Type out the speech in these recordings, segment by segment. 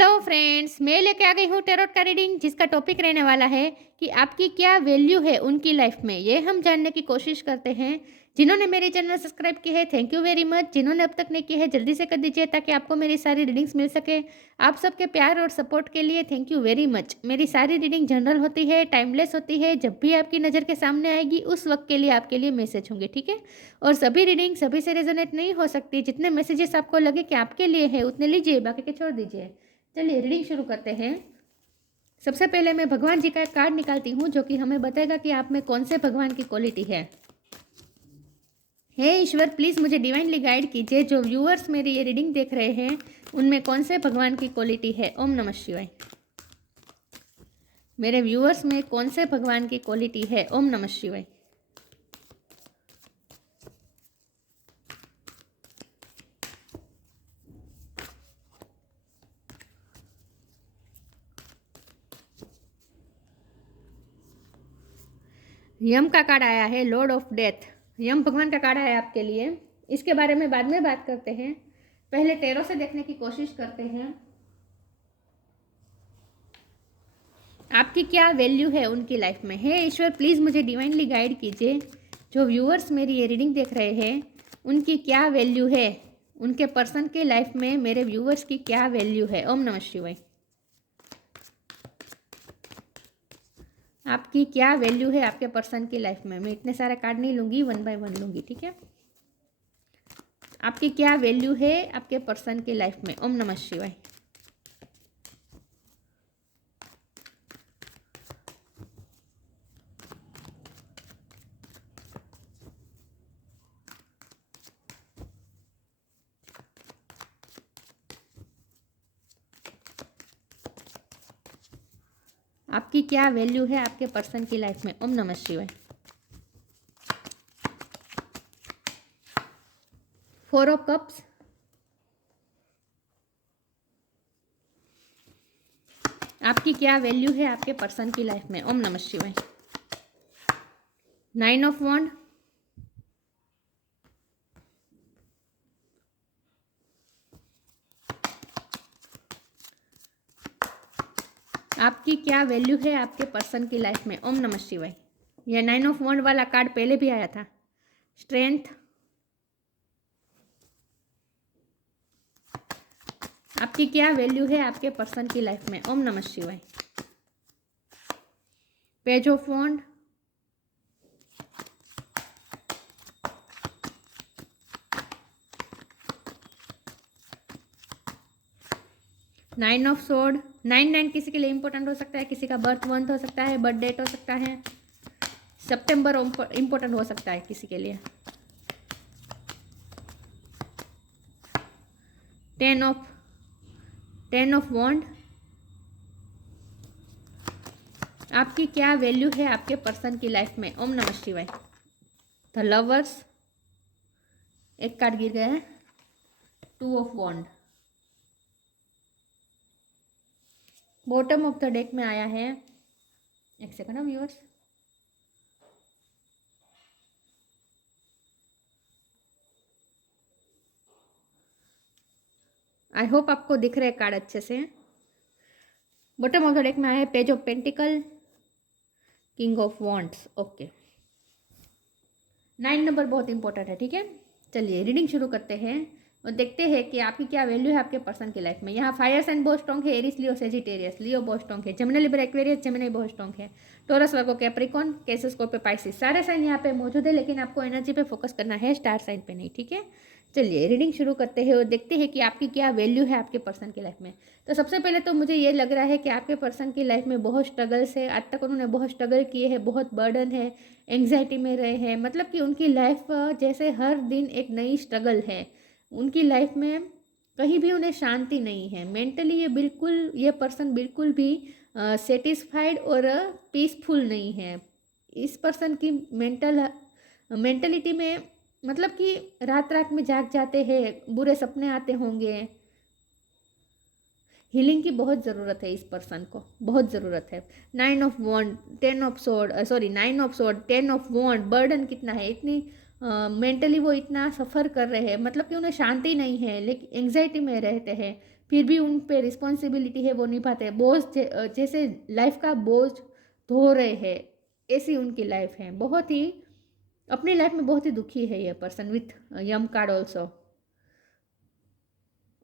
Hello friends, मैं लेके आ गई हूँ टैरोट का रीडिंग जिसका टॉपिक रहने वाला है कि आपकी क्या वैल्यू है उनकी लाइफ में। ये हम जानने की कोशिश करते हैं। जिन्होंने मेरे चैनल सब्सक्राइब की है थैंक यू वेरी मच। जिन्होंने अब तक नहीं की है जल्दी से कर दीजिए ताकि आपको मेरी सारी रीडिंग्स मिल सके। आप सबके प्यार और सपोर्ट के लिए थैंक यू वेरी मच। मेरी सारी रीडिंग जनरल होती है, टाइमलेस होती है। जब भी आपकी नज़र के सामने आएगी उस वक्त के लिए आपके लिए मैसेज होंगे, ठीक है। और सभी रीडिंग सभी से रेजोनेट नहीं हो सकती। जितने मैसेजेस आपको लगे कि आपके लिए है उतने लीजिए, बाकी के छोड़ दीजिए। चलिए रीडिंग शुरू करते हैं। सबसे पहले मैं भगवान जी का एक कार्ड निकालती हूँ जो कि हमें बताएगा कि आप में कौन से भगवान की क्वालिटी है। हे ईश्वर, प्लीज़ मुझे डिवाइनली गाइड कीजिए। जो व्यूअर्स मेरी ये रीडिंग देख रहे हैं उनमें कौन से भगवान की क्वालिटी है। ओम नमः शिवाय। मेरे व्यूअर्स में कौन से भगवान की क्वालिटी है। ओम नमः शिवाय। यम का कार्ड आया है, लॉर्ड ऑफ डेथ। यम भगवान का कार्ड आया आपके लिए। इसके बारे में बाद में बात करते हैं, पहले टैरो से देखने की कोशिश करते हैं आपकी क्या वैल्यू है उनकी लाइफ में। हे ईश्वर, प्लीज़ मुझे डिवाइनली गाइड कीजिए। जो व्यूअर्स मेरी ये रीडिंग देख रहे हैं उनकी क्या वैल्यू है, उनके पर्सन के लाइफ में मेरे व्यूअर्स की क्या वैल्यू है। ओम नमः शिवाय। आपकी क्या वैल्यू है आपके पर्सन की लाइफ में। मैं इतने सारे कार्ड नहीं लूँगी, 1 बाय 1 लूँगी, ठीक है। आपकी क्या वैल्यू है आपके पर्सन की लाइफ में। ओम नमः शिवाय। आपकी क्या वैल्यू है आपके पर्सन की लाइफ में। ओम नमः शिवाय। 4 ऑफ कप्स। आपकी क्या वैल्यू है आपके पर्सन की लाइफ में। ओम नमः शिवाय। 9 ऑफ वॉन्ड। आपकी क्या वैल्यू है आपके पर्सन की लाइफ में। ओम नमः शिवाय। यह 9 ऑफ वॉन्ड वाला कार्ड पहले भी आया था। स्ट्रेंथ। आपकी क्या वैल्यू है आपके पर्सन की लाइफ में। ओम नमः शिवाय। Page of wand. Nine of sword. 9 किसी के लिए इंपॉर्टेंट हो सकता है, किसी का बर्थ मंथ हो सकता है, बर्थ डेट हो सकता है, सितंबर इंपॉर्टेंट हो सकता है किसी के लिए। 10 ऑफ वॉन्ड। आपकी क्या वैल्यू है आपके पर्सन की लाइफ में। ओम नमः शिवाय। The lovers. एक कार्ड गिर गया है। 2 of wand. Bottom of the deck में आया है। एक सेकंड ना व्यूअर्स। आई होप आपको दिख रहे कार्ड अच्छे से। बॉटम ऑफ द डेक में आया है page of pentacle, king of wands. Okay, 9 number बहुत इंपॉर्टेंट है, ठीक है। चलिए रीडिंग शुरू करते हैं और देखते हैं कि आपकी क्या वैल्यू है आपके पर्सन की लाइफ में। यहाँ फायर साइन बहुत स्ट्रॉन्ग है, एरिस लियो सेजिटेरियस। लियो बहुत स्ट्रॉन्ग है, जेमिनी लिब्रा एक्वेरियस, जेमिनी बहुत स्ट्रॉन्ग है, Taurus Virgo Capricorn, cancer Scorpio Pisces. सारे साइन यहाँ पे मौजूद है लेकिन आपको एनर्जी पे फोकस करना है, स्टार साइन पे नहीं, ठीक है। चलिए रीडिंग शुरू करते हैं और देखते हैं कि आपकी क्या वैल्यू है आपके पर्सन की लाइफ में। तो सबसे पहले तो मुझे ये लग रहा है कि आपके पर्सन की लाइफ में बहुत स्ट्रगल्स है। आज तक उन्होंने बहुत स्ट्रगल किए हैं, बहुत बर्डन है, एंग्जाइटी में रहे हैं। मतलब कि उनकी लाइफ जैसे हर दिन एक नई स्ट्रगल है। उनकी लाइफ में कहीं भी उन्हें शांति नहीं है। मेंटली ये पर्सन बिल्कुल भी सेटिस्फाइड और पीसफुल नहीं है। इस पर्सन की मेंटलिटी में मतलब कि रात रात में जाग जाते हैं, बुरे सपने आते होंगे। हीलिंग की बहुत ज़रूरत है इस पर्सन को, बहुत ज़रूरत है। 9 of wand, 10 of sword, 9 of sword, 10 of wand. Burden कितना है, इतनी मेंटली वो इतना सफ़र कर रहे हैं। मतलब कि उन्हें शांति नहीं है, लेकिन एंग्जाइटी में रहते हैं, फिर भी उन पे रिस्पॉन्सिबिलिटी है वो निभाते, बोझ जैसे लाइफ का बोझ धो रहे हैं, ऐसी उनकी लाइफ है। बहुत ही अपनी लाइफ में बहुत ही दुखी है ये person with M card also.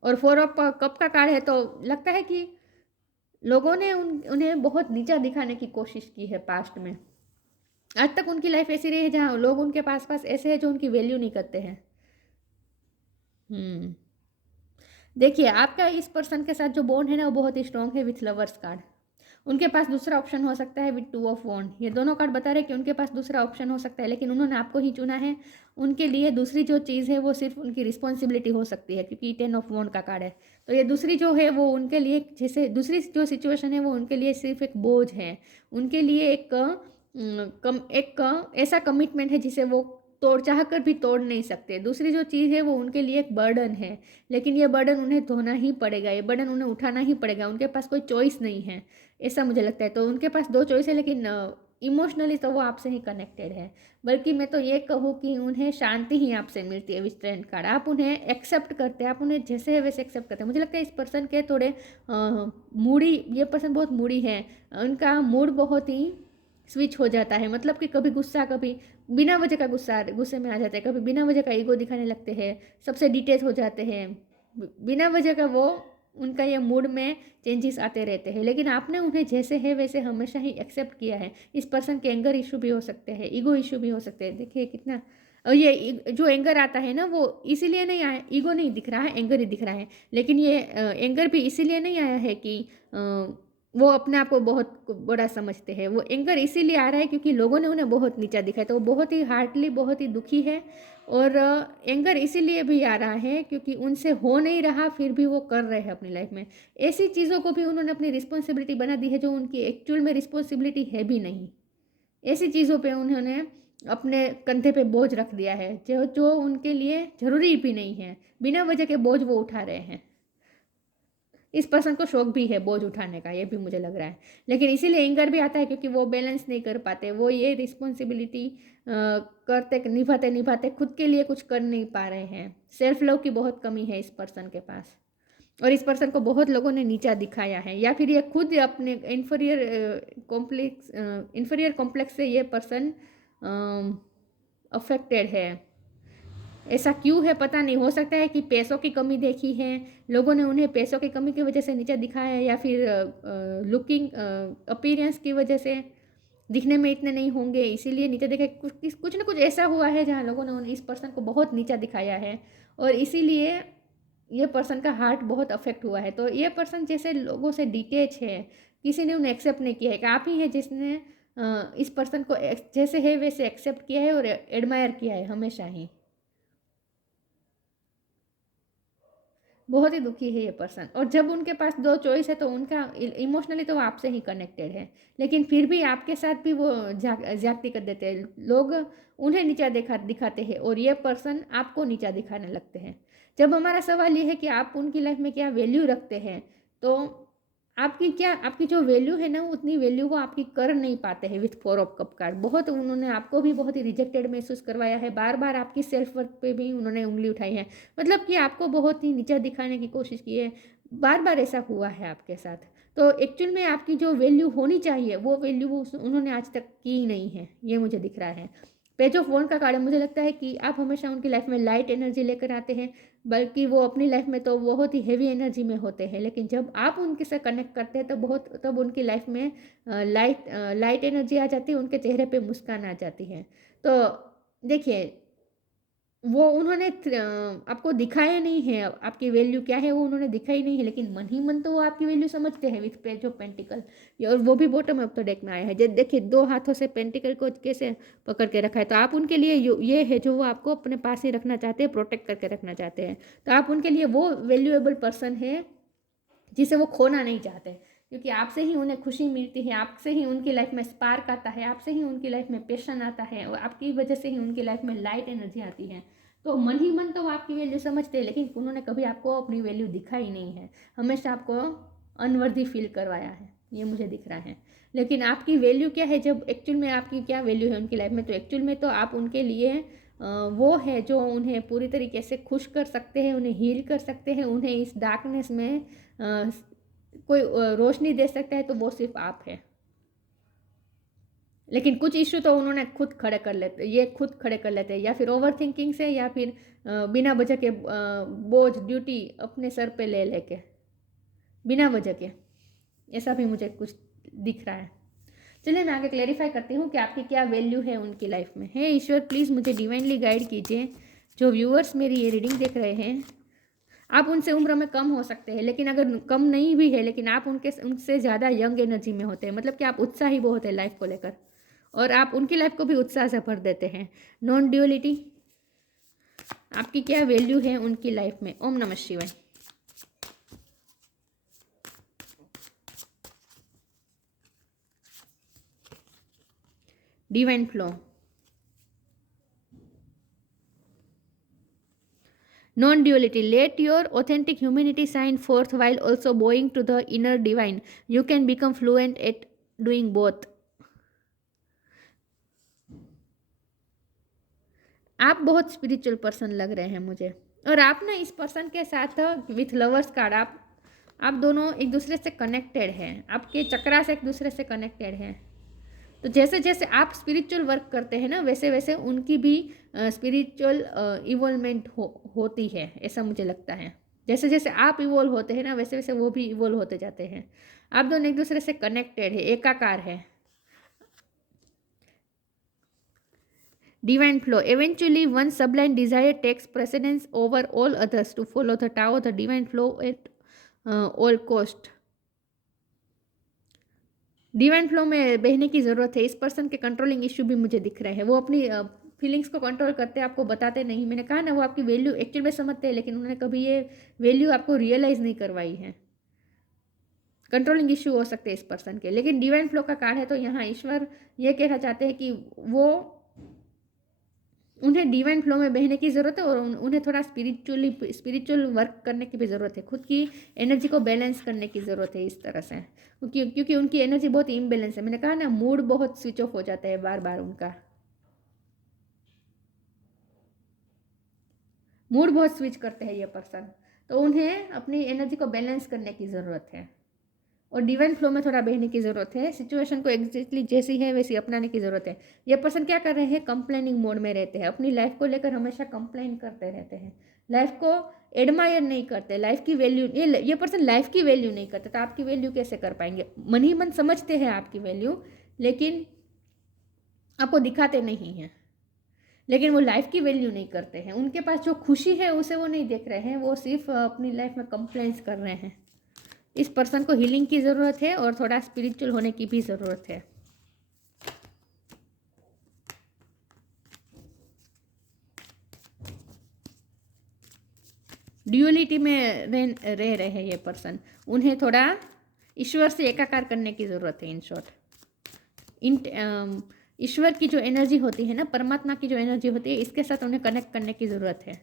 और 4 ऑफ कप का कार्ड है तो लगता है कि लोगों ने उन्हें बहुत नीचा दिखाने की कोशिश की है पास्ट में। आज तक उनकी लाइफ ऐसी रही है जहाँ लोग उनके पास पास ऐसे हैं जो उनकी वैल्यू नहीं करते हैं। देखिए आपका इस पर्सन के साथ जो बॉन्ड है ना वो बहुत ही स्ट्रॉन्ग है विथ लवर्स कार्ड। उनके पास दूसरा ऑप्शन हो सकता है विथ 2 ऑफ वॉन्ड। ये दोनों कार्ड बता रहे हैं कि उनके पास दूसरा ऑप्शन हो सकता है, लेकिन उन्होंने आपको ही चुना है। उनके लिए दूसरी जो चीज़ है वो सिर्फ उनकी रिस्पॉन्सिबिलिटी हो सकती है, क्योंकि 10 ऑफ वॉन्ड का कार्ड है। तो ये दूसरी जो है वो उनके लिए, जैसे दूसरी जो सिचुएशन है वो उनके लिए सिर्फ एक बोझ है। उनके लिए एक ऐसा कमिटमेंट है जिसे वो तोड़ चाह कर भी तोड़ नहीं सकते। दूसरी जो चीज़ है वो उनके लिए एक बर्डन है, लेकिन ये बर्डन उन्हें धोना ही पड़ेगा, ये बर्डन उन्हें उठाना ही पड़ेगा। उनके पास कोई चॉइस नहीं है, ऐसा मुझे लगता है। तो उनके पास 2 चॉइस है, लेकिन इमोशनली तो वो आपसे ही कनेक्टेड है। बल्कि मैं तो ये कहूँ कि उन्हें शांति ही आपसे मिलती है विद स्ट्रेंथ कार्ड। आप उन्हें एक्सेप्ट करते हैं, आप उन्हें जैसे है वैसे एक्सेप्ट करते हैं। मुझे लगता है इस पर्सन के थोड़े मूडी, ये पर्सन बहुत मूडी है। उनका मूड बहुत ही स्विच हो जाता है, मतलब कि कभी गुस्सा, कभी बिना वजह का गुस्से में आ जाते हैं, कभी बिना वजह का ईगो दिखाने लगते हैं, सबसे डिटेच हो जाते हैं। बिना वजह का वो उनका ये मूड में चेंजेस आते रहते हैं। लेकिन आपने उन्हें जैसे है वैसे हमेशा ही एक्सेप्ट किया है। इस पर्सन के एंगर इशू भी हो सकते हैं, ईगो इशू भी हो सकते हैं। देखिए कितना, और ये जो एंगर आता है ना वो इसीलिए नहीं आया, ईगो नहीं दिख रहा है, एंगर ही दिख रहा है। लेकिन ये एंगर भी इसीलिए नहीं आया है कि वो अपने आप को बहुत बड़ा समझते हैं। वो एंगर इसीलिए आ रहा है क्योंकि लोगों ने उन्हें बहुत नीचा दिखाया, तो वो बहुत ही हार्डली, बहुत ही दुखी है। और एंगर इसीलिए भी आ रहा है क्योंकि उनसे हो नहीं रहा, फिर भी वो कर रहे हैं अपनी लाइफ में। ऐसी चीज़ों को भी उन्होंने अपनी रिस्पॉन्सिबिलिटी बना दी है जो उनकी एक्चुअल में रिस्पॉन्सिबिलिटी है भी नहीं। ऐसी चीज़ों पे उन्होंने अपने कंधे पे बोझ रख दिया है जो जो उनके लिए ज़रूरी भी नहीं है। बिना वजह के बोझ वो उठा रहे हैं। इस पर्सन को शौक भी है बोझ उठाने का, ये भी मुझे लग रहा है। लेकिन इसीलिए एंगर भी आता है क्योंकि वो बैलेंस नहीं कर पाते। वो ये रिस्पॉन्सिबिलिटी करते निभाते निभाते खुद के लिए कुछ कर नहीं पा रहे हैं। सेल्फ लव की बहुत कमी है इस पर्सन के पास, और इस पर्सन को बहुत लोगों ने नीचा दिखाया है, या फिर ये खुद अपने इन्फीरियर कॉम्प्लेक्स से ये पर्सन अफेक्टेड है। ऐसा क्यों है पता नहीं। हो सकता है कि पैसों की कमी देखी है, लोगों ने उन्हें पैसों की कमी की वजह से नीचा दिखाया है, या फिर लुकिंग अपीयरेंस की वजह से दिखने में इतने नहीं होंगे इसीलिए नीचा दिखा। कुछ ना कुछ ऐसा हुआ है जहाँ लोगों ने इस पर्सन को बहुत नीचा दिखाया है, और इसीलिए ये पर्सन का हार्ट बहुत अफेक्ट हुआ है। तो ये पर्सन जैसे लोगों से डिटेच है, किसी ने उन्हें एक्सेप्ट नहीं किया है। आप ही है जिसने इस पर्सन को जैसे है वैसे एक्सेप्ट किया है और एडमायर किया है हमेशा ही। बहुत ही दुखी है ये पर्सन। और जब उनके पास 2 चॉइस है तो उनका इमोशनली तो वो आपसे ही कनेक्टेड है, लेकिन फिर भी आपके साथ भी वो ज्यादती कर देते हैं। लोग उन्हें नीचा दिखाते हैं और ये पर्सन आपको नीचा दिखाने लगते हैं। जब हमारा सवाल ये है कि आप उनकी लाइफ में क्या वैल्यू रखते हैं, तो आपकी जो वैल्यू है ना उतनी वैल्यू वो आपकी कर नहीं पाते हैं विथ 4 ऑफ कप कार्ड। बहुत उन्होंने आपको भी बहुत ही रिजेक्टेड महसूस करवाया है, बार बार आपकी सेल्फ वर्थ पे भी उन्होंने उंगली उठाई है, मतलब कि आपको बहुत ही नीचा दिखाने की कोशिश की है। बार बार ऐसा हुआ है आपके साथ। तो एक्चुअल में आपकी जो वैल्यू होनी चाहिए वो वैल्यू उन्होंने आज तक की ही नहीं है, ये मुझे दिख रहा है। पेज ऑफ वॉन्ड का कार्ड मुझे लगता है कि आप हमेशा उनकी लाइफ में लाइट एनर्जी लेकर आते हैं, बल्कि वो अपनी लाइफ में तो बहुत ही हेवी एनर्जी में होते हैं। लेकिन जब आप उनके साथ कनेक्ट करते हैं तो तब उनकी लाइफ में लाइट एनर्जी आ जाती है, उनके चेहरे पे मुस्कान आ जाती है। तो देखिए वो उन्होंने आपको दिखाया नहीं है, आपकी वैल्यू क्या है वो उन्होंने दिखाई नहीं है, लेकिन मन ही मन तो वो आपकी वैल्यू समझते हैं विथ पेज ऑफ पेंटिकल। और वो भी बॉटम ऑफ द डेक में आया है। जब देखिए 2 हाथों से पेंटिकल को कैसे पकड़ के रखा है, तो आप उनके लिए ये है जो वो आपको अपने पास ही रखना चाहते हैं, प्रोटेक्ट करके रखना चाहते हैं। तो आप उनके लिए वो वैल्यूएबल पर्सन है जिसे वो खोना नहीं चाहते, क्योंकि आपसे ही उन्हें खुशी मिलती है, आपसे ही उनकी लाइफ में स्पार्क आता है, आपसे ही उनकी लाइफ में पैशन आता है, और आपकी वजह से ही उनकी लाइफ में लाइट एनर्जी आती है। तो मन ही मन तो वो आपकी वैल्यू समझते हैं, लेकिन उन्होंने कभी आपको अपनी वैल्यू दिखाई नहीं है, हमेशा आपको अनवर्दी फील करवाया है, ये मुझे दिख रहा है। लेकिन आपकी वैल्यू क्या है, जब एक्चुअल में आपकी क्या वैल्यू है उनकी लाइफ में, तो एक्चुअल में तो आप उनके लिए वो है जो उन्हें पूरी तरीके से खुश कर सकते हैं, उन्हें हील कर सकते हैं, उन्हें इस डार्कनेस में कोई रोशनी दे सकता है, तो वो सिर्फ आप है। लेकिन कुछ इशू तो उन्होंने खुद खड़े कर लेते, ये खुद खड़े कर लेते हैं, या फिर ओवर थिंकिंग से, या फिर बिना वजह के बोझ ड्यूटी अपने सर पे ले लेके बिना वजह के, ऐसा भी मुझे कुछ दिख रहा है। चलिए मैं आगे क्लेरिफाई करती हूँ कि आपकी क्या वैल्यू है उनकी लाइफ में। हे ईश्वर, प्लीज़ मुझे डिवाइनली गाइड कीजिए। जो व्यूअर्स मेरी ये रीडिंग देख रहे हैं, आप उनसे उम्र में कम हो सकते हैं, लेकिन अगर कम नहीं भी है, लेकिन आप उनसे ज़्यादा यंग एनर्जी में होते हैं, मतलब कि आप उत्साही बहुत है लाइफ को लेकर, और आप उनकी लाइफ को भी उत्साह से भर देते हैं। नॉन ड्यूअलिटी, आपकी क्या वैल्यू है उनकी लाइफ में। ओम नमः शिवाय। Divine flow, non-duality, let your authentic humanity shine forth while also bowing to the inner divine. You can become fluent at doing both. आप बहुत स्पिरिचुअल पर्सन लग रहे हैं मुझे, और आप ना इस पर्सन के साथ विथ लवर्स कार्ड, आप दोनों एक दूसरे से कनेक्टेड हैं, आपके चक्रा से एक दूसरे से कनेक्टेड हैं। तो जैसे जैसे आप स्पिरिचुअल वर्क करते हैं ना, वैसे वैसे उनकी भी स्पिरिचुअल इवॉल्वमेंट होती है, ऐसा मुझे लगता है। जैसे जैसे आप इवॉल्व होते हैं ना, वैसे वैसे वो भी इवॉल्व होते जाते हैं। आप दोनों एक दूसरे से कनेक्टेड है, एकाकार है। Divine flow. Eventually, one sublime desire takes precedence over all others to follow the Tao, the divine flow at all cost. Divine flow में बहने की ज़रूरत है। इस पर्सन के कंट्रोलिंग इश्यू भी मुझे दिख रहे हैं। वो अपनी फीलिंग्स को कंट्रोल करते हैं, आपको बताते नहीं। मैंने कहा ना, वो आपकी वैल्यू एक्चुअल में समझते हैं, लेकिन उन्होंने कभी ये वैल्यू आपको रियलाइज़ नहीं करवाई है। कंट्रोलिंग इश्यू हो सकते हैं इस पर्सन के, लेकिन डिवाइन फ्लो का कार्ड है, तो यहाँ ईश्वर ये कहना चाहते हैं कि उन्हें डिवाइन फ्लो में बहने की ज़रूरत है, और उन्हें थोड़ा स्पिरिचुअल वर्क करने की भी ज़रूरत है। खुद की एनर्जी को बैलेंस करने की ज़रूरत है इस तरह से, क्योंकि उनकी एनर्जी बहुत इम्बेलेंस है। मैंने कहा ना, मूड बहुत स्विच ऑफ हो जाता है बार बार, उनका मूड बहुत स्विच करते हैं ये पर्सन, तो उन्हें अपनी एनर्जी को बैलेंस करने की ज़रूरत है, और डिवाइन फ्लो में थोड़ा बहने की ज़रूरत है। सिचुएशन को एग्जैक्टली जैसी है वैसी अपनाने की ज़रूरत है। ये पर्सन क्या कर रहे हैं, कंप्लेनिंग मोड में रहते हैं, अपनी लाइफ को लेकर हमेशा कंप्लेन करते रहते हैं, लाइफ को एडमायर नहीं करते, लाइफ की वैल्यू, ये पर्सन लाइफ की वैल्यू नहीं करते, तो आपकी वैल्यू कैसे कर पाएंगे। मन ही मन समझते हैं आपकी वैल्यू, लेकिन आपको दिखाते नहीं हैं। लेकिन वो लाइफ की वैल्यू नहीं करते हैं, उनके पास जो खुशी है उसे वो नहीं देख रहे हैं, वो सिर्फ अपनी लाइफ में कंप्लेंट्स कर रहे हैं। इस पर्सन को हीलिंग की ज़रूरत है, और थोड़ा स्पिरिचुअल होने की भी ज़रूरत है। ड्यूअलिटी में रह रहे हैं ये पर्सन, उन्हें थोड़ा ईश्वर से एकाकार करने की ज़रूरत है। इन शॉर्ट, ईश्वर की जो एनर्जी होती है ना, परमात्मा की जो एनर्जी होती है, इसके साथ उन्हें कनेक्ट करने की ज़रूरत है,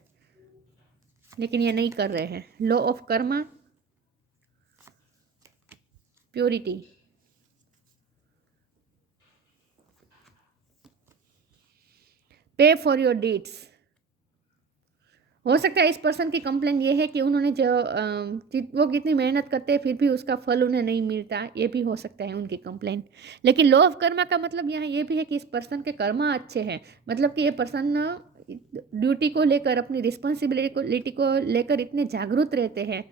लेकिन ये नहीं कर रहे हैं। लॉ ऑफ कर्मा, प्योरिटी, पे फॉर योर डीड्स। हो सकता है इस पर्सन की कंप्लेन ये है कि उन्होंने वो कितनी मेहनत करते हैं, फिर भी उसका फल उन्हें नहीं मिलता, ये भी हो सकता है उनकी कंप्लेन। लेकिन लॉ ऑफ कर्मा का मतलब यहाँ ये भी है कि इस पर्सन के कर्मा अच्छे हैं, मतलब कि ये पर्सन ड्यूटी को लेकर, अपनी रिस्पॉन्सिबिलिटी को लेकर इतने जागरूक रहते हैं।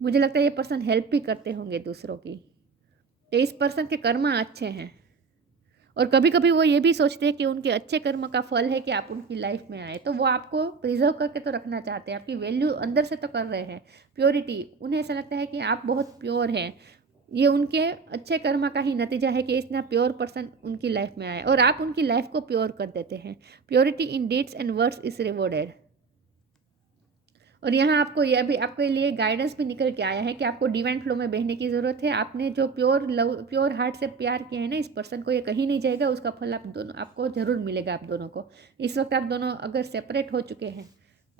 मुझे लगता है ये पर्सन हेल्प भी करते होंगे दूसरों की, तो इस पर्सन के कर्मा अच्छे हैं। और कभी कभी वो ये भी सोचते हैं कि उनके अच्छे कर्म का फल है कि आप उनकी लाइफ में आए, तो वो आपको प्रिजर्व करके तो रखना चाहते हैं, आपकी वैल्यू अंदर से तो कर रहे हैं। प्योरिटी, उन्हें ऐसा लगता है कि आप बहुत प्योर हैं, ये उनके अच्छे कर्म का ही नतीजा है कि इतना प्योर पर्सन उनकी लाइफ में आए, और आप उनकी लाइफ को प्योर कर देते हैं। Purity in deeds and words is rewarded. और यहाँ आपको यह भी, आपके लिए गाइडेंस भी निकल के आया है कि आपको डिवाइन फ्लो में बहने की ज़रूरत है। आपने जो प्योर हार्ट से प्यार किया है ना इस पर्सन को, ये कहीं नहीं जाएगा, उसका फल आपको ज़रूर मिलेगा। आप दोनों को इस वक्त, आप दोनों अगर सेपरेट हो चुके हैं,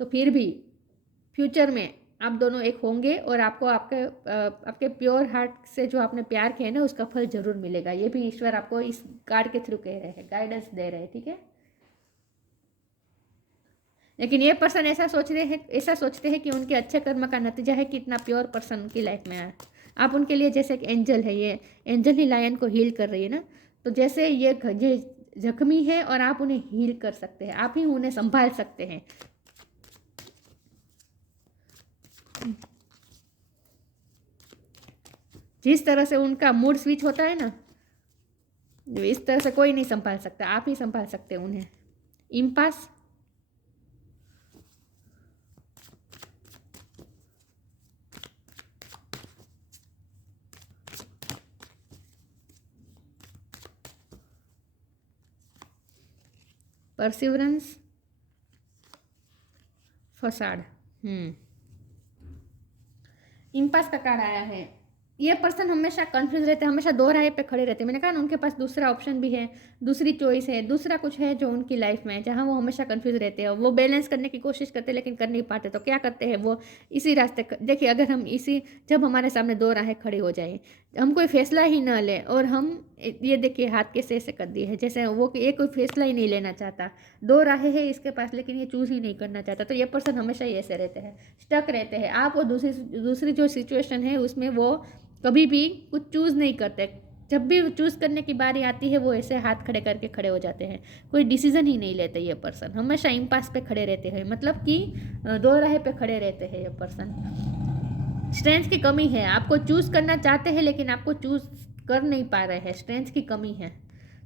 तो फिर भी फ्यूचर में आप दोनों एक होंगे, और आपको आपके प्योर हार्ट से जो आपने प्यार किया है ना, उसका फल ज़रूर मिलेगा। ये भी ईश्वर आपको इस कार्ड के थ्रू कह रहे हैं, गाइडेंस दे रहे हैं, ठीक है। लेकिन ये पर्सन ऐसा सोचते हैं कि उनके अच्छे कर्म का नतीजा है कि इतना प्योर पर्सन उनकी लाइफ में आया। आप उनके लिए जैसे एक एंजल है, ये एंजल ही लायन को हील कर रही है ना, तो जैसे ये जख्मी है और आप उन्हें हील कर सकते हैं, आप ही उन्हें संभाल सकते हैं। जिस तरह से उनका मूड स्विच होता है ना, इस तरह से कोई नहीं संभाल सकता, आप ही संभाल सकते हैं उन्हें। Impasse, perseverance, facade. इम्पास का कार्ड आया है। ये पर्सन हमेशा कंफ्यूज रहते हैं, हमेशा दो राह पे खड़े रहते हैं। मैंने कहा ना, उनके पास दूसरा ऑप्शन भी है, दूसरी चॉइस है, दूसरा कुछ है जो उनकी लाइफ में है, जहाँ वो हमेशा कंफ्यूज रहते हैं। वो बैलेंस करने की कोशिश करते हैं लेकिन कर नहीं पाते, तो क्या करते हैं वो इसी रास्ते। देखिए, अगर हम जब हमारे सामने दो राहें खड़ी हो जाए, हम कोई फैसला ही ना ले, और हम ये देखिए हाथ कैसे ऐसे कर दिए है, जैसे वो ये कोई फैसला ही नहीं लेना चाहता। दो राहें हैं इसके पास लेकिन ये चूज़ ही नहीं करना चाहता, तो ये पर्सन हमेशा ही ऐसे रहते हैं, स्टक रहते हैं। आप वो दूसरी जो सिचुएशन है उसमें वो कभी भी कुछ चूज़ नहीं करते। जब भी चूज़ करने की बारी आती है वो ऐसे हाथ खड़े करके खड़े हो जाते हैं, कोई डिसीजन ही नहीं लेते। ये पर्सन हमेशा इम्पास पे खड़े रहते हैं, मतलब कि दो राह पे खड़े रहते हैं। ये पर्सन स्ट्रेंथ की कमी है, आपको चूज़ करना चाहते हैं लेकिन आपको चूज़ कर नहीं पा रहे हैं, स्ट्रेंथ की कमी है।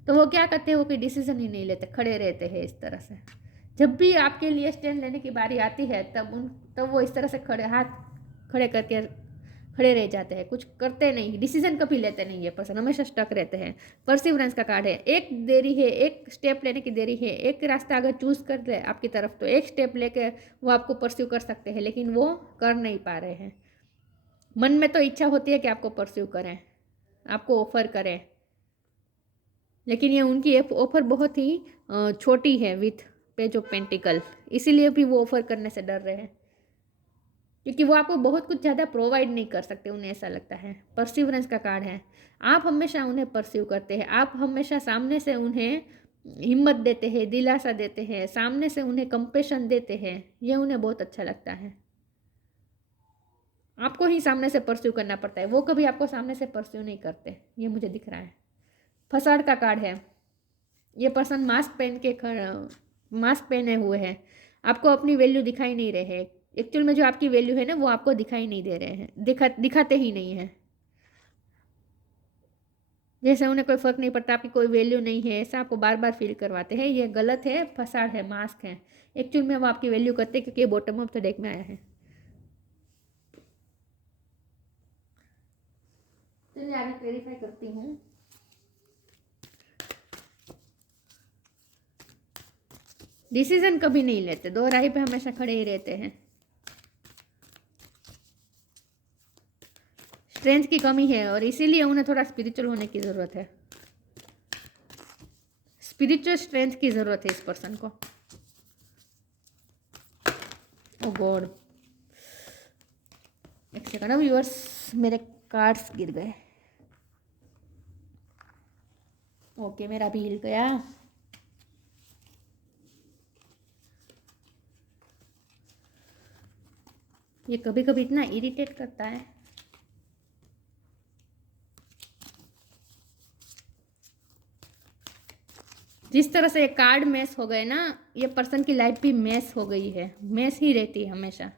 तो वो क्या करते हैं, वो कोई डिसीजन ही नहीं लेते, खड़े रहते हैं इस तरह से। जब भी आपके लिए स्टैंड लेने की बारी आती है तब वो इस तरह से हाथ खड़े करके खड़े रह जाते हैं, कुछ करते नहीं, डिसीजन कभी लेते नहीं। ये पर्सन हमेशा स्टक रहते हैं। परसिवरेंस का कार्ड है। एक देरी है, एक स्टेप लेने की देरी है। एक रास्ता अगर चूज कर ले आपकी तरफ तो एक स्टेप लेके वो आपको परस्यू कर सकते हैं, लेकिन वो कर नहीं पा रहे हैं। मन में तो इच्छा होती है कि आपको परस्यू करें, आपको ऑफर करें, लेकिन ये उनकी ऑफर बहुत ही छोटी है विथ पेज ऑफ पेंटिकल, इसीलिए भी वो ऑफर करने से डर रहे हैं, क्योंकि वो आपको बहुत कुछ ज़्यादा प्रोवाइड नहीं कर सकते, उन्हें ऐसा लगता है। परसिवरेंस का कार्ड है। आप हमेशा उन्हें परस्यू करते हैं, आप हमेशा सामने से उन्हें हिम्मत देते हैं, दिलासा देते हैं, सामने से उन्हें कंपेशन देते हैं, ये उन्हें बहुत अच्छा लगता है। आपको ही सामने से परस्यू करना पड़ता है, वो कभी आपको सामने से परस्यू नहीं करते, ये मुझे दिख रहा है। फसाड का कार्ड है। ये पर्सन मास्क पहने हुए हैं, आपको अपनी वैल्यू दिखाई नहीं रहे हैं। एक्चुअल में जो आपकी वैल्यू है ना वो आपको दिखाई नहीं दे रहे हैं, दिखाते ही नहीं है। जैसे उन्हें कोई फर्क नहीं पड़ता, आपकी कोई वैल्यू नहीं है, ऐसा आपको बार बार फील करवाते हैं। ये गलत है, फसाड है, मास्क है। एक्चुअल में वो आपकी वैल्यू करते हैं, क्योंकि ये बॉटम ऑफ द डेक में आया है। चलिए आगे क्लेरिफाई करती हूँ। डिसीजन कभी नहीं लेते, दो राह पे हमेशा खड़े ही रहते हैं। स्ट्रेंथ की कमी है और इसीलिए उन्हें थोड़ा स्पिरिचुअल होने की ज़रूरत है, स्पिरिचुअल स्ट्रेंथ की ज़रूरत है इस पर्सन को। ओ गॉड, एक सेकंड, व्यूअर्स मेरे कार्ड्स गिर गए। ओके, मेरा भी हिल गया। ये कभी कभी इतना इरिटेट करता है। जिस तरह से ये कार्ड मैस हो गए ना, ये पर्सन की लाइफ भी मैस हो गई है, मैस ही रहती है हमेशा।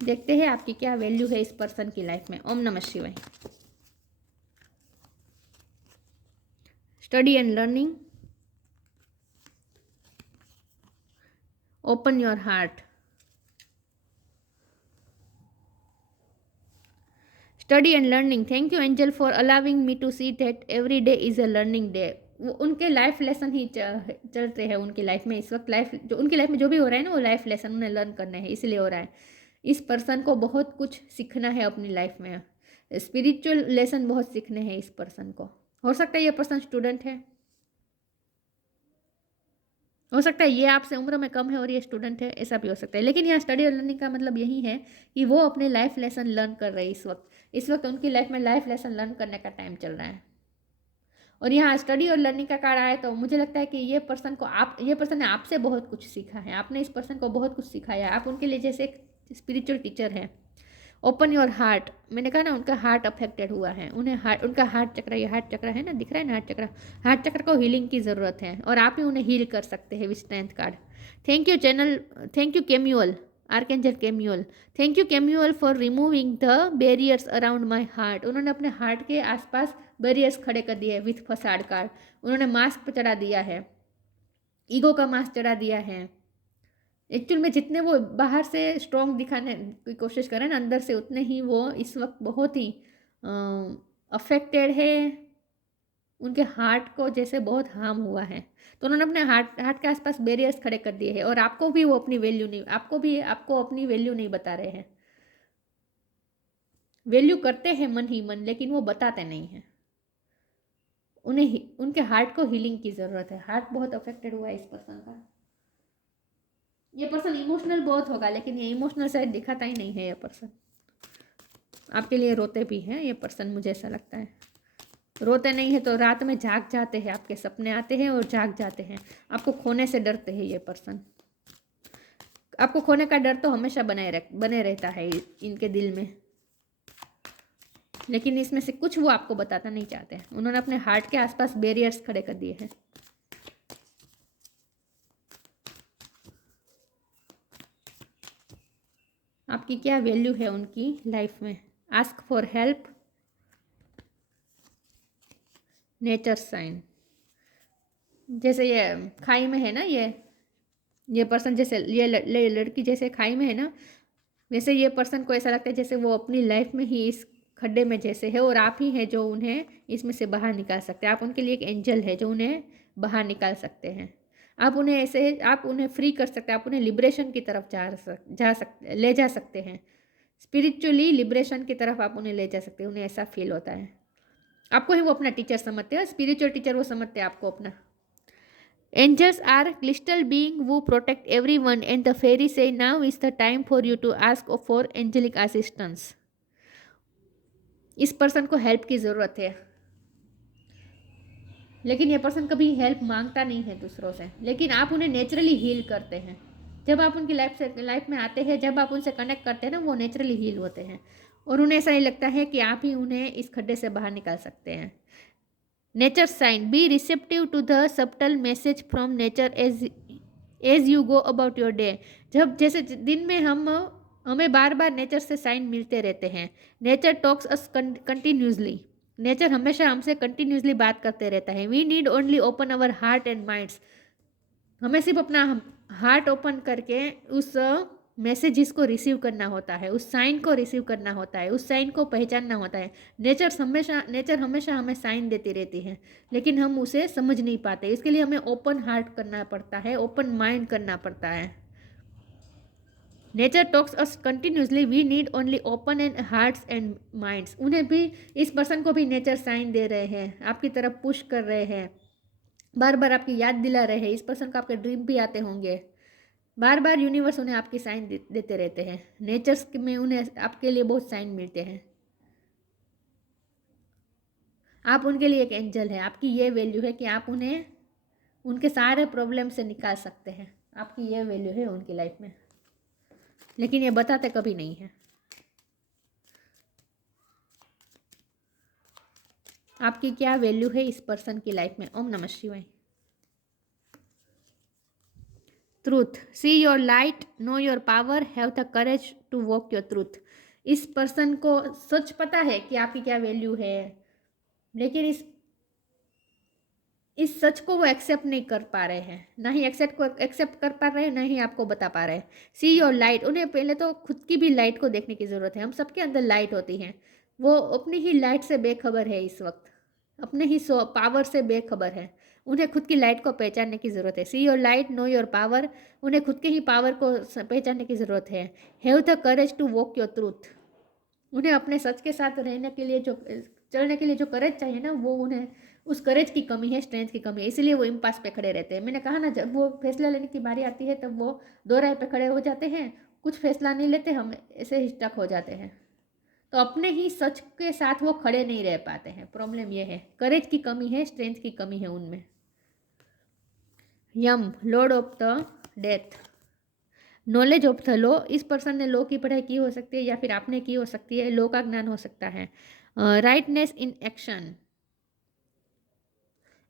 देखते हैं आपकी क्या वैल्यू है इस पर्सन की लाइफ में। ओम नमः शिवाय। Study and learning, open your heart. Study and learning, thank you angel for allowing me to see that every day is a learning day. वो उनके लाइफ लेसन ही चलते हैं उनकी लाइफ में इस वक्त। जो उनकी लाइफ में जो भी हो रहा है ना, वो लाइफ लेसन उन्हें लर्न करने हैं, इसलिए हो रहा है। इस पर्सन को बहुत कुछ सीखना है अपनी लाइफ में, स्पिरिचुअल लेसन बहुत सीखने हैं इस पर्सन को। हो सकता है ये पर्सन स्टूडेंट है, हो सकता है ये आपसे उम्र में कम है और ये स्टूडेंट है, ऐसा भी हो सकता है। लेकिन यहाँ स्टडी और लर्निंग का मतलब यही है कि वो अपने लाइफ लेसन लर्न कर रहे हैं इस वक्त उनकी लाइफ में लाइफ लेसन लर्न करने का टाइम चल रहा है। और यहाँ स्टडी और लर्निंग का कार्ड आए तो मुझे लगता है कि ये पर्सन ने आपसे बहुत कुछ सीखा है, आपने इस पर्सन को बहुत कुछ सिखाया है। आप उनके लिए जैसे एक स्पिरिचुअल टीचर है। ओपन योर हार्ट, मैंने कहा ना उनका हार्ट अफेक्टेड हुआ है, उनका हार्ट चक्र, ये हार्ट चक्र है ना, दिख रहा है ना हार्ट चक्र को हीलिंग की ज़रूरत है और आप ही उन्हें हील कर सकते हैं with strength card. Thank you Chamuel, archangel Chamuel, thank you Chamuel for removing the barriers around my heart. उन्होंने अपने हार्ट के आसपास बैरियर्स खड़े कर दिए विथ फसाड कार्ड। उन्होंने मास्क चढ़ा दिया है, ईगो का मास्क चढ़ा दिया है। एक्चुअल में जितने वो बाहर से स्ट्रॉन्ग दिखाने की कोशिश करें ना, अंदर से उतने ही वो इस वक्त बहुत ही अफेक्टेड है। उनके हार्ट को जैसे बहुत हार्म हुआ है, तो उन्होंने अपने हार्ट के आसपास बैरियर्स खड़े कर दिए हैं। और आपको भी वो अपनी वैल्यू नहीं, आपको अपनी वैल्यू नहीं बता रहे हैं। वैल्यू करते हैं मन ही मन, लेकिन वो बताते नहीं हैं। उनके हार्ट को हीलिंग की ज़रूरत है। हार्ट बहुत अफेक्टेड हुआ है इस पर्सन का। ये पर्सन इमोशनल बहुत होगा, लेकिन ये इमोशनल साइड दिखाता ही नहीं है। ये पर्सन आपके लिए रोते भी हैं। ये पर्सन मुझे ऐसा लगता है रोते नहीं है तो रात में जाग जाते हैं, आपके सपने आते हैं और जाग जाते हैं। आपको खोने से डरते हैं ये पर्सन। आपको खोने का डर तो हमेशा बने रहता है इनके दिल में, लेकिन इसमें से कुछ वो आपको बताना नहीं चाहते हैं। उन्होंने अपने हार्ट के आसपास बैरियर्स खड़े कर दिए हैं। आपकी क्या वैल्यू है उनकी लाइफ में? Ask for help, nature sign. जैसे ये खाई में है ना, ये पर्सन जैसे ये लड़की जैसे खाई में है ना, वैसे ये पर्सन को ऐसा लगता है जैसे वो अपनी लाइफ में ही इस खड्डे में जैसे है, और आप ही है जो उन्हें इसमें से बाहर निकाल सकते हैं। आप उनके लिए एक एंजल है जो उन्हें बाहर निकाल सकते हैं। आप उन्हें फ्री कर सकते हैं। आप उन्हें लिबरेशन की तरफ ले जा सकते हैं। स्पिरिचुअली लिबरेशन की तरफ आप उन्हें ले जा सकते हैं। उन्हें ऐसा फील होता है। आपको ही वो अपना टीचर समझते हैं, स्पिरिचुअल टीचर वो समझते हैं आपको अपना। Angels are crystal beings who protect everyone, and the fairy say now is the time for you to ask for angelic assistance. इस पर्सन को हेल्प की ज़रूरत है, लेकिन ये पर्सन कभी हेल्प मांगता नहीं है दूसरों से, लेकिन आप उन्हें नेचुरली हील करते हैं। जब आप उनकी लाइफ में आते हैं, जब आप उनसे कनेक्ट करते हैं ना, वो नेचुरली हील होते हैं और उन्हें ऐसा ही लगता है कि आप ही उन्हें इस खड्डे से बाहर निकाल सकते हैं। Nature sign, be receptive to the subtle message from nature as you go about your day. जब जैसे दिन में हमें बार बार नेचर से साइन मिलते रहते हैं। Nature talks us continuously, nature हमेशा हमसे कंटिन्यूसली बात करते रहता है। We need only open our heart and minds. हमें सिर्फ अपना हार्ट ओपन करके उस मैसेजेस को रिसीव करना होता है, उस साइन को रिसीव करना होता है, उस साइन को पहचानना होता है। नेचर हमेशा हमें साइन देती रहती है, लेकिन हम उसे समझ नहीं पाते। इसके लिए हमें ओपन हार्ट करना पड़ता है, ओपन माइंड करना पड़ता है। Nature talks us continuously, we need only open and hearts and minds. उन्हें भी, इस पर्सन को भी नेचर साइन दे रहे हैं, आपकी तरफ पुश कर रहे हैं, बार बार आपकी याद दिला रहे हैं। इस पर्सन को आपके ड्रीम भी आते होंगे। बार बार यूनिवर्स उन्हें आपकी साइन देते रहते हैं। नेचर्स में उन्हें आपके लिए बहुत साइन मिलते हैं। आप उनके लिए एक एंजल है। आपकी ये वैल्यू है कि आप उन्हें उनके सारे प्रॉब्लम से निकाल सकते हैं। आपकी ये वैल्यू है उनकी लाइफ में, लेकिन ये बताते कभी नहीं है। आपकी क्या वैल्यू है इस पर्सन की लाइफ में? ओम नमः शिवाय। Truth, see your light, know your power, have the courage to walk your truth. इस पर्सन को सच पता है कि आपकी क्या वैल्यू है, लेकिन इस सच को वो एक्सेप्ट नहीं कर पा रहे हैं। ना ही एक्सेप्ट कर पा रहे हैं, ना ही आपको बता पा रहे हैं। सी योर लाइट, उन्हें पहले तो खुद की भी लाइट को देखने की ज़रूरत है। हम सबके अंदर लाइट होती है। वो अपनी ही लाइट से बेखबर है इस वक्त, अपने ही पावर से बेखबर है। उन्हें खुद की लाइट को पहचानने की ज़रूरत है। सी your light, know your power. उन्हें खुद के ही पावर को पहचानने की ज़रूरत है। Have the courage to walk your truth. उन्हें अपने सच के साथ रहने के लिए चलने के लिए जो करेज चाहिए ना, वो उन्हें उस करेज की कमी है, स्ट्रेंथ की कमी है, इसलिए वो इम्पास पे खड़े रहते हैं। मैंने कहा ना, जब वो फैसला लेने की बारी आती है तब वो दो राय पे खड़े हो जाते हैं, कुछ फैसला नहीं लेते, हम ऐसे ही स्टक हो जाते हैं। तो अपने ही सच के साथ वो खड़े नहीं रह पाते हैं। प्रॉब्लम ये है, करेज की कमी है, स्ट्रेंथ की कमी है उनमें। Yama, lord of the death, knowledge of the law, इस पर्सन ने लॉ की पढ़ाई की हो सकती है या फिर आपने की हो सकती है, लॉ का ज्ञान हो सकता है। राइटनेस इन एक्शन,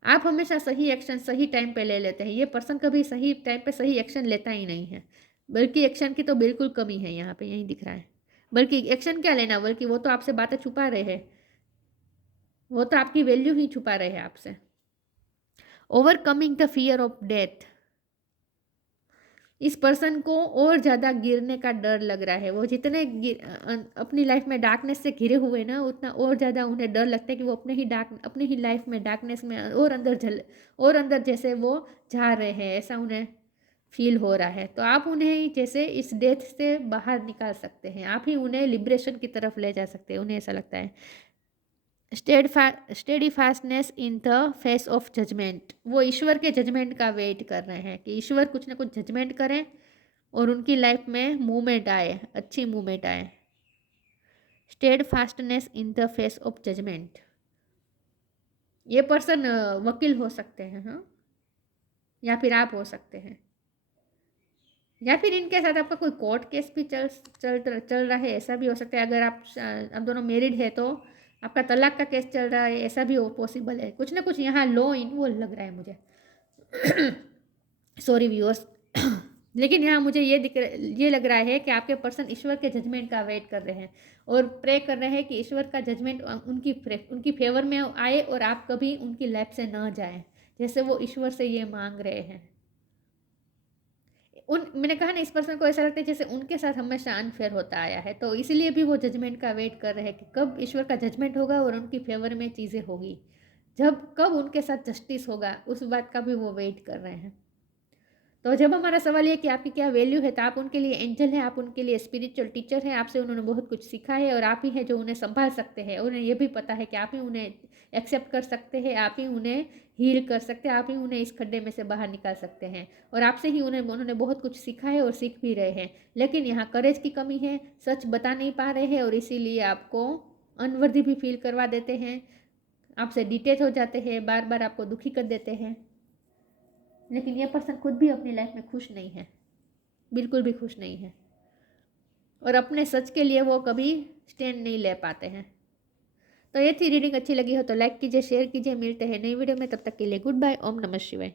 आप हमेशा सही एक्शन सही टाइम पे ले लेते हैं, ये पर्सन कभी सही टाइम पे सही एक्शन लेता ही नहीं है, बल्कि एक्शन की तो बिल्कुल कमी है यहाँ पे, यही दिख रहा है। बल्कि एक्शन क्या लेना, बल्कि वो तो आपसे बातें छुपा रहे हैं, वो तो आपकी वैल्यू ही छुपा रहे हैं आपसे। Overcoming the fear of death, इस पर्सन को और ज़्यादा गिरने का डर लग रहा है। वो जितने अपनी लाइफ में डार्कनेस से घिरे हुए ना, उतना और ज़्यादा उन्हें डर लगता है कि वो अपनी ही लाइफ में डार्कनेस में और अंदर जैसे वो जा रहे हैं, ऐसा उन्हें फील हो रहा है। तो आप उन्हें जैसे इस डेथ से बाहर निकाल सकते हैं, आप ही उन्हें लिबरेशन की तरफ ले जा सकते हैं, उन्हें ऐसा लगता है। Steady fastness in the face of judgement, वो ईश्वर के जजमेंट का वेट कर रहे हैं कि ईश्वर कुछ ना कुछ जजमेंट करें और उनकी लाइफ में मूवमेंट आए, अच्छी मूवमेंट आए। Steady fastness in the face of judgement, ये पर्सन वकील हो सकते हैं, हाँ, या फिर आप हो सकते हैं, या फिर इनके साथ आपका कोई कोर्ट केस भी चल रहा है, ऐसा भी हो सकता है। अगर आप दोनों मैरिड है तो आपका तलाक का केस चल रहा है, ऐसा भी पॉसिबल है। कुछ ना कुछ यहाँ लॉ इन्वॉल्व लग रहा है मुझे। Sorry viewers. लेकिन यहाँ मुझे ये लग रहा है कि आपके पर्सन ईश्वर के जजमेंट का वेट कर रहे हैं और प्रे कर रहे हैं कि ईश्वर का जजमेंट उनकी फेवर में आए और आप कभी उनकी लाइफ से ना जाएं, जैसे वो ईश्वर से ये मांग रहे हैं। मैंने कहा ना, इस पर्सन को ऐसा लगता है जैसे उनके साथ हमेशा अनफेयर होता आया है, तो इसीलिए भी वो जजमेंट का वेट कर रहे हैं कि कब ईश्वर का जजमेंट होगा और उनकी फेवर में चीज़ें होगी, कब उनके साथ जस्टिस होगा, उस बात का भी वो वेट कर रहे हैं। तो जब हमारा सवाल ये कि आपकी क्या वैल्यू है, तो आप उनके लिए एंजल हैं, आप उनके लिए स्पिरिचुअल टीचर हैं, आपसे उन्होंने बहुत कुछ सीखा है और आप ही हैं जो उन्हें संभाल सकते हैं। उन्हें ये भी पता है कि आप ही उन्हें एक्सेप्ट कर सकते हैं, आप ही उन्हें हील कर सकते हैं, आप ही उन्हें इस खड्डे में से बाहर निकाल सकते हैं और आपसे ही उन्होंने बहुत कुछ सीखा है और सीख भी रहे हैं। लेकिन यहाँ करेज की कमी है, सच बता नहीं पा रहे हैं और इसीलिए आपको अनवर्दी भी फील करवा देते हैं, आपसे डिटेच हो जाते हैं, बार बार आपको दुखी कर देते हैं। लेकिन ये पर्सन खुद भी अपनी लाइफ में खुश नहीं है, बिल्कुल भी खुश नहीं है और अपने सच के लिए वो कभी स्टैंड नहीं ले पाते हैं। तो ये थी रीडिंग, अच्छी लगी हो तो लाइक कीजिए, शेयर कीजिए। मिलते हैं नई वीडियो में, तब तक के लिए गुड बाय। ओम नमः शिवाय।